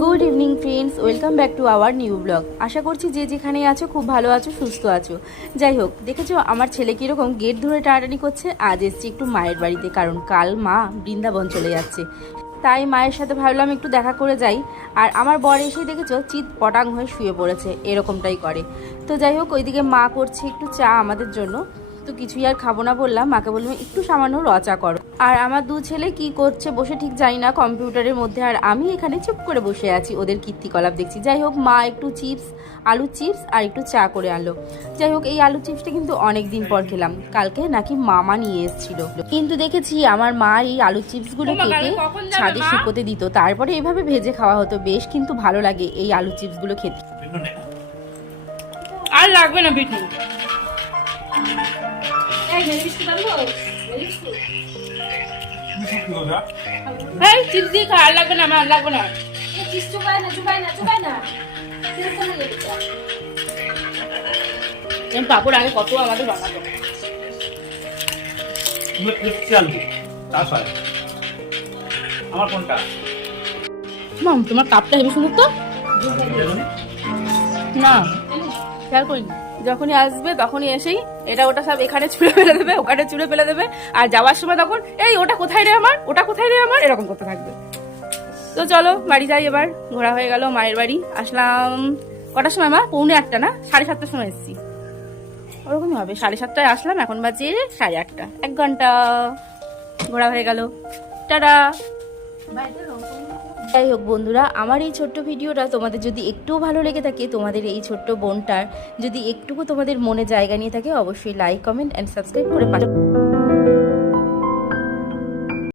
Good evening friends, welcome back to our new blog. আশা করছি যে যেখানে আছো খুব ভালো আছো, সুস্থ আছো। যাই হোক, দেখেছো আমার ছেলে কীরকম গেট ধরে টানাটানি করছে। আজ এসছি একটু মায়ের বাড়িতে, কারণ কাল মা বৃন্দাবন চলে যাচ্ছে। তাই মায়ের সাথে ভাবলাম একটু দেখা করে যাই। আর আমার বর এসেই দেখেছো চিৎ পটাং হয়ে শুয়ে পড়েছে, এরকমটাই করে। তো যাই হোক, ওইদিকে মা করছে একটু চা আমাদের জন্য। তো কিছুই আর খাবো না বললাম, মাকে বললাম একটু সামান্য রচা করো। আর আমার দু ছেলে কি করছে বসে ঠিক জানি না কম্পিউটারের মধ্যে, আর আমি এখানে চুপ করে বসে আছি, ওদের কীর্তিকলাপ দেখছি। যাই হোক, মা একটু চিপস, আলু চিপস আর একটু চা করে আনলো। যাই হোক, এই আলু চিপসটা কিন্তু অনেক দিন পর খেলাম, কালকে নাকি মামা নিয়ে এসেছিল। কিন্তু দেখেছি আমার মা এই আলু চিপসগুলো কেটে ছাদে শুকোতে দিত, তারপরে এইভাবে ভেজে খাওয়া হতো। বেশ কিন্তু ভালো লাগে এই আলু চিপসগুলো খেতে। আর লাগবে না বিটু। এই চিপস দিয়ে খা, আর লাগবে না, আমার আর লাগবে না। পাপড় আগে কত আমাদের বানাতো। আমার কোনটা? মাম, তোমার কাপটা হেবি সুন্দর তো। না, খেয়াল করিনি। যখনই আসবে তখনই এসেই এটা ওটা সব এখানে ছুঁড়ে ফেলে দেবে, ওখানে ছুঁড়ে ফেলে দেবে। আর যাওয়ার সময় তখন এই ওটা কোথায় রে আমার, ওটা কোথায় রে আমার, এরকম করতে থাকবে। তো চলো বাড়ি যাই এবার। ঘোরা হয়ে গেল, মায়ের বাড়ি আসলাম কটার সময় মা? 7:45 না, 7:30টার সময় এসেছি। ওরকমই হবে, 7:30টায় আসলাম, এখন বাজে 8:30। 1 ঘন্টা ঘোরা হয়ে গেল। টাটা। যাই হোক বন্ধুরা, আমার এই ছোট্ট ভিডিওটা তোমাদের যদি একটুও ভালো লেগে থাকে, তোমাদের এই ছোট্ট বোনটার যদি একটুকু তোমাদের মনে জায়গা নিয়ে থাকে, অবশ্যই লাইক, কমেন্ট অ্যান্ড সাবস্ক্রাইব করে পাঠাও।